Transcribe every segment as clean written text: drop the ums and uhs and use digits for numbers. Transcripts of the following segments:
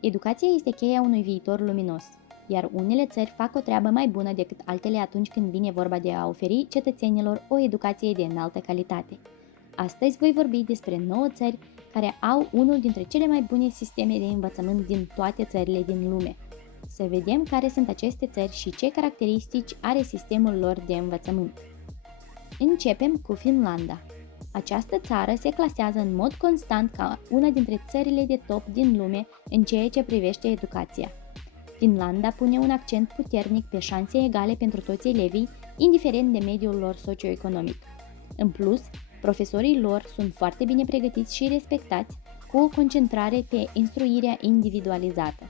Educația este cheia unui viitor luminos, iar unele țări fac o treabă mai bună decât altele atunci când vine vorba de a oferi cetățenilor o educație de înaltă calitate. Astăzi voi vorbi despre 9 țări care au unul dintre cele mai bune sisteme de învățământ din toate țările din lume. Să vedem care sunt aceste țări și ce caracteristici are sistemul lor de învățământ. Începem cu Finlanda. Această țară se clasează în mod constant ca una dintre țările de top din lume în ceea ce privește educația. Finlanda pune un accent puternic pe șanse egale pentru toți elevii, indiferent de mediul lor socioeconomic. În plus, profesorii lor sunt foarte bine pregătiți și respectați, cu o concentrare pe instruirea individualizată.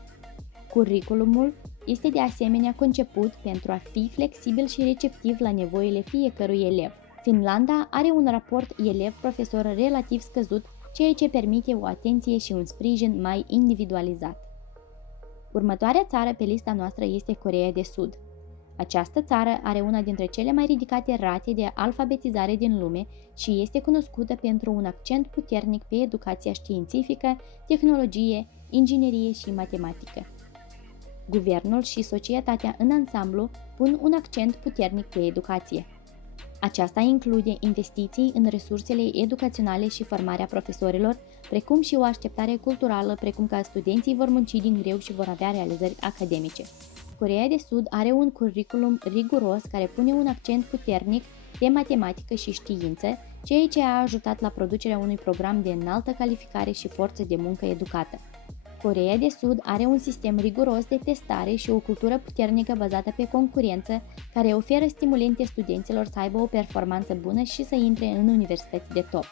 Curriculumul este de asemenea conceput pentru a fi flexibil și receptiv la nevoile fiecărui elev. Finlanda are un raport elev-profesor relativ scăzut, ceea ce permite o atenție și un sprijin mai individualizat. Următoarea țară pe lista noastră este Coreea de Sud. Această țară are una dintre cele mai ridicate rate de alfabetizare din lume și este cunoscută pentru un accent puternic pe educația științifică, tehnologie, inginerie și matematică. Guvernul și societatea în ansamblu pun un accent puternic pe educație. Aceasta include investiții în resursele educaționale și formarea profesorilor, precum și o așteptare culturală, precum că studenții vor munci din greu și vor avea realizări academice. Coreea de Sud are un curriculum riguros care pune un accent puternic pe matematică și știință, ceea ce a ajutat la producerea unui program de înaltă calificare și forță de muncă educată. Coreea de Sud are un sistem riguros de testare și o cultură puternică bazată pe concurență, care oferă stimulente studenților să aibă o performanță bună și să intre în universități de top.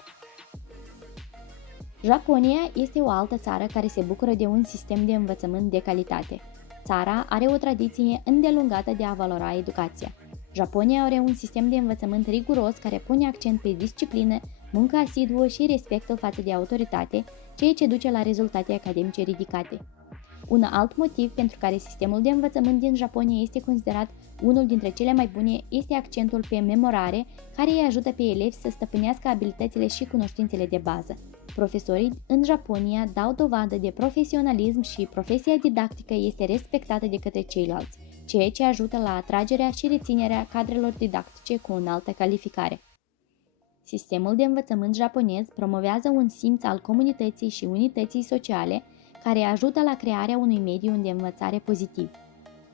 Japonia este o altă țară care se bucură de un sistem de învățământ de calitate. Țara are o tradiție îndelungată de a valora educația. Japonia are un sistem de învățământ riguros care pune accent pe disciplină, muncă asiduă și respectul față de autoritate, ceea ce duce la rezultate academice ridicate. Un alt motiv pentru care sistemul de învățământ din Japonia este considerat unul dintre cele mai bune este accentul pe memorare, care îi ajută pe elevi să stăpânească abilitățile și cunoștințele de bază. Profesorii în Japonia dau dovadă de profesionalism și profesia didactică este respectată de către ceilalți, ceea ce ajută la atragerea și reținerea cadrelor didactice cu o înaltă calificare. Sistemul de învățământ japonez promovează un simț al comunității și unității sociale, care ajută la crearea unui mediu de învățare pozitiv.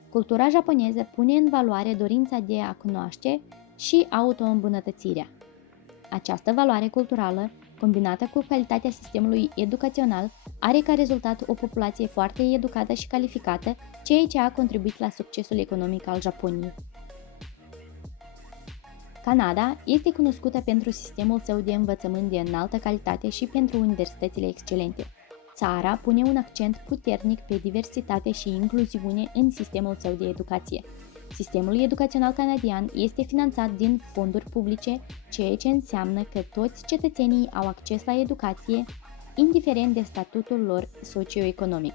Cultura japoneză pune în valoare dorința de a cunoaște și autoîmbunătățirea. Această valoare culturală, combinată cu calitatea sistemului educațional, are ca rezultat o populație foarte educată și calificată, ceea ce a contribuit la succesul economic al Japoniei. Canada este cunoscută pentru sistemul său de învățământ de înaltă calitate și pentru universitățile excelente. Țara pune un accent puternic pe diversitate și incluziune în sistemul său de educație. Sistemul educațional canadian este finanțat din fonduri publice, ceea ce înseamnă că toți cetățenii au acces la educație, indiferent de statutul lor socioeconomic.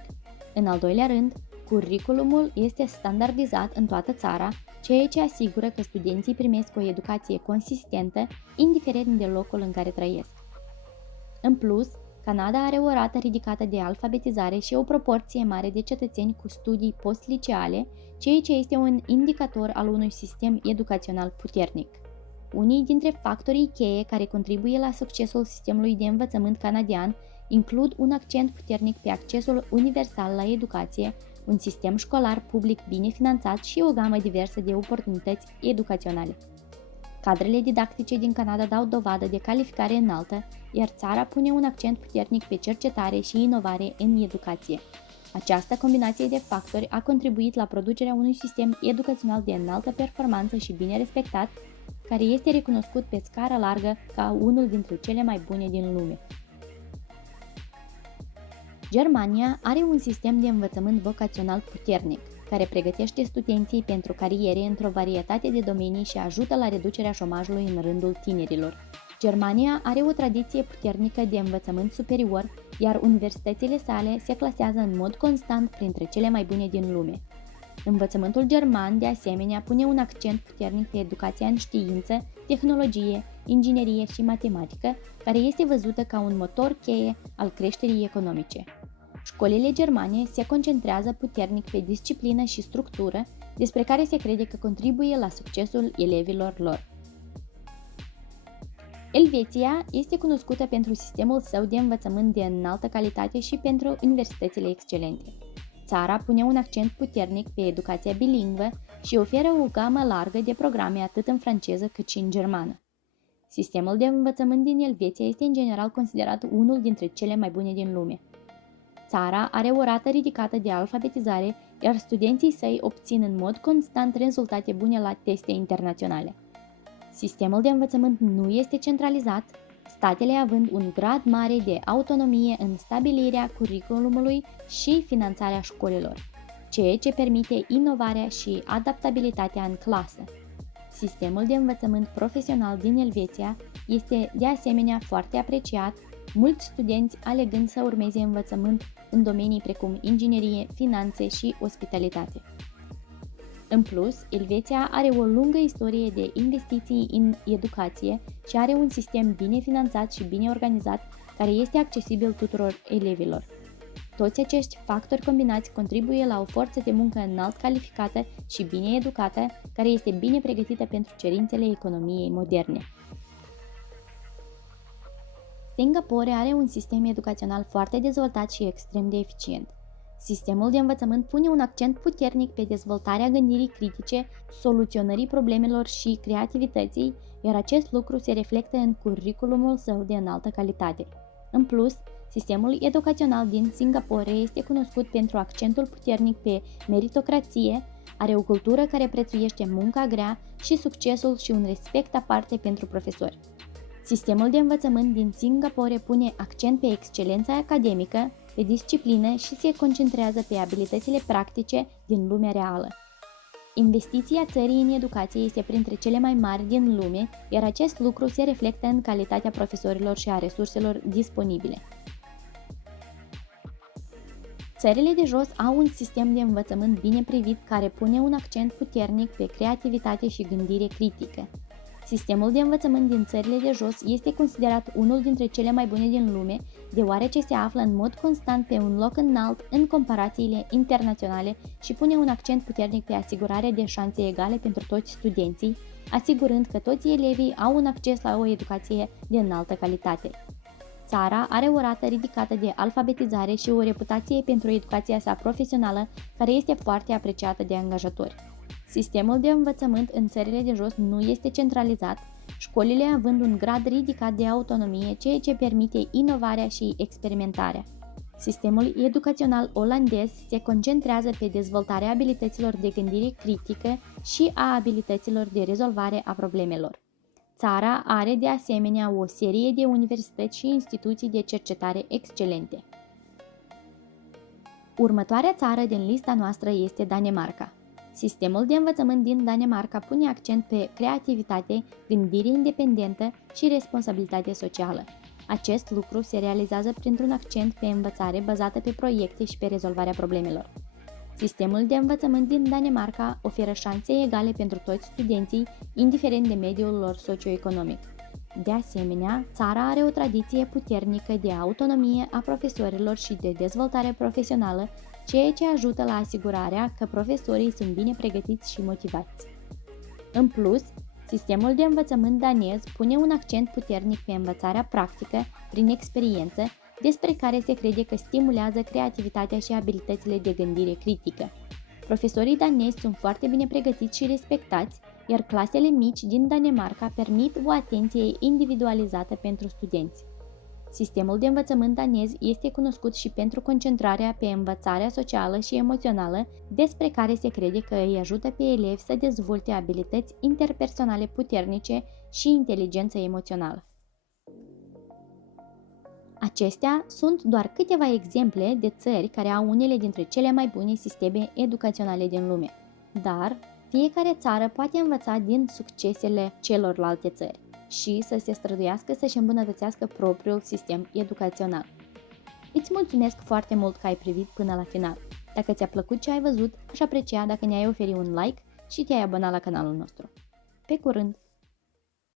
În al doilea rând, curriculumul este standardizat în toată țara, ceea ce asigură că studenții primesc o educație consistentă, indiferent de locul în care trăiesc. În plus, Canada are o rată ridicată de alfabetizare și o proporție mare de cetățeni cu studii postliceale, ceea ce este un indicator al unui sistem educațional puternic. Unii dintre factorii cheie care contribuie la succesul sistemului de învățământ canadian includ un accent puternic pe accesul universal la educație, un sistem școlar public bine finanțat și o gamă diversă de oportunități educaționale. Cadrele didactice din Canada dau dovadă de calificare înaltă, iar țara pune un accent puternic pe cercetare și inovare în educație. Această combinație de factori a contribuit la producerea unui sistem educațional de înaltă performanță și bine respectat, care este recunoscut pe scară largă ca unul dintre cele mai bune din lume. Germania are un sistem de învățământ vocațional puternic, care pregătește studenții pentru cariere într-o varietate de domenii și ajută la reducerea șomajului în rândul tinerilor. Germania are o tradiție puternică de învățământ superior, iar universitățile sale se clasează în mod constant printre cele mai bune din lume. Învățământul german, de asemenea, pune un accent puternic pe educația în știință, tehnologie, inginerie și matematică, care este văzută ca un motor cheie al creșterii economice. Școlile germane se concentrează puternic pe disciplină și structură, despre care se crede că contribuie la succesul elevilor lor. Elveția este cunoscută pentru sistemul său de învățământ de înaltă calitate și pentru universitățile excelente. Țara pune un accent puternic pe educația bilingvă și oferă o gamă largă de programe atât în franceză cât și în germană. Sistemul de învățământ din Elveția este în general considerat unul dintre cele mai bune din lume. Țara are o rată ridicată de alfabetizare, iar studenții săi obțin în mod constant rezultate bune la teste internaționale. Sistemul de învățământ nu este centralizat, statele având un grad mare de autonomie în stabilirea curriculumului și finanțarea școlilor, ceea ce permite inovarea și adaptabilitatea în clasă. Sistemul de învățământ profesional din Elveția este de asemenea foarte apreciat, mulți studenți alegând să urmeze învățământ în domenii precum inginerie, finanțe și ospitalitate. În plus, Elveția are o lungă istorie de investiții în educație și are un sistem bine finanțat și bine organizat care este accesibil tuturor elevilor. Toți acești factori combinați contribuie la o forță de muncă înalt calificată și bine educată, care este bine pregătită pentru cerințele economiei moderne. Singapore are un sistem educațional foarte dezvoltat și extrem de eficient. Sistemul de învățământ pune un accent puternic pe dezvoltarea gândirii critice, soluționării problemelor și creativității, iar acest lucru se reflectă în curriculumul său de înaltă calitate. În plus, sistemul educațional din Singapore este cunoscut pentru accentul puternic pe meritocrație, are o cultură care prețuiește munca grea și succesul și un respect aparte pentru profesori. Sistemul de învățământ din Singapore pune accent pe excelența academică, pe disciplină și se concentrează pe abilitățile practice din lumea reală. Investiția țării în educație este printre cele mai mari din lume, iar acest lucru se reflectă în calitatea profesorilor și a resurselor disponibile. Țările de jos au un sistem de învățământ bine privit care pune un accent puternic pe creativitate și gândire critică. Sistemul de învățământ din țările de jos este considerat unul dintre cele mai bune din lume, deoarece se află în mod constant pe un loc înalt în comparațiile internaționale și pune un accent puternic pe asigurarea de șanse egale pentru toți studenții, asigurând că toți elevii au un acces la o educație de înaltă calitate. Țara are o rată ridicată de alfabetizare și o reputație pentru educația sa profesională, care este foarte apreciată de angajatori. Sistemul de învățământ în țările de jos nu este centralizat, școlile având un grad ridicat de autonomie, ceea ce permite inovarea și experimentarea. Sistemul educațional olandez se concentrează pe dezvoltarea abilităților de gândire critică și a abilităților de rezolvare a problemelor. Țara are de asemenea o serie de universități și instituții de cercetare excelente. Următoarea țară din lista noastră este Danemarca. Sistemul de învățământ din Danemarca pune accent pe creativitate, gândire independentă și responsabilitate socială. Acest lucru se realizează printr-un accent pe învățare bazată pe proiecte și pe rezolvarea problemelor. Sistemul de învățământ din Danemarca oferă șanse egale pentru toți studenții, indiferent de mediul lor socioeconomic. De asemenea, țara are o tradiție puternică de autonomie a profesorilor și de dezvoltare profesională, ceea ce ajută la asigurarea că profesorii sunt bine pregătiți și motivați. În plus, sistemul de învățământ danez pune un accent puternic pe învățarea practică prin experiență, despre care se crede că stimulează creativitatea și abilitățile de gândire critică. Profesorii danezi sunt foarte bine pregătiți și respectați, iar clasele mici din Danemarca permit o atenție individualizată pentru studenți. Sistemul de învățământ danez este cunoscut și pentru concentrarea pe învățarea socială și emoțională, despre care se crede că îi ajută pe elevi să dezvolte abilități interpersonale puternice și inteligență emoțională. Acestea sunt doar câteva exemple de țări care au unele dintre cele mai bune sisteme educaționale din lume, dar fiecare țară poate învăța din succesele celorlalte țări și să se străduiască să-și îmbunătățească propriul sistem educațional. Îți mulțumesc foarte mult că ai privit până la final. Dacă ți-a plăcut ce ai văzut, aș aprecia dacă ne-ai oferi un like și te-ai abonat la canalul nostru. Pe curând!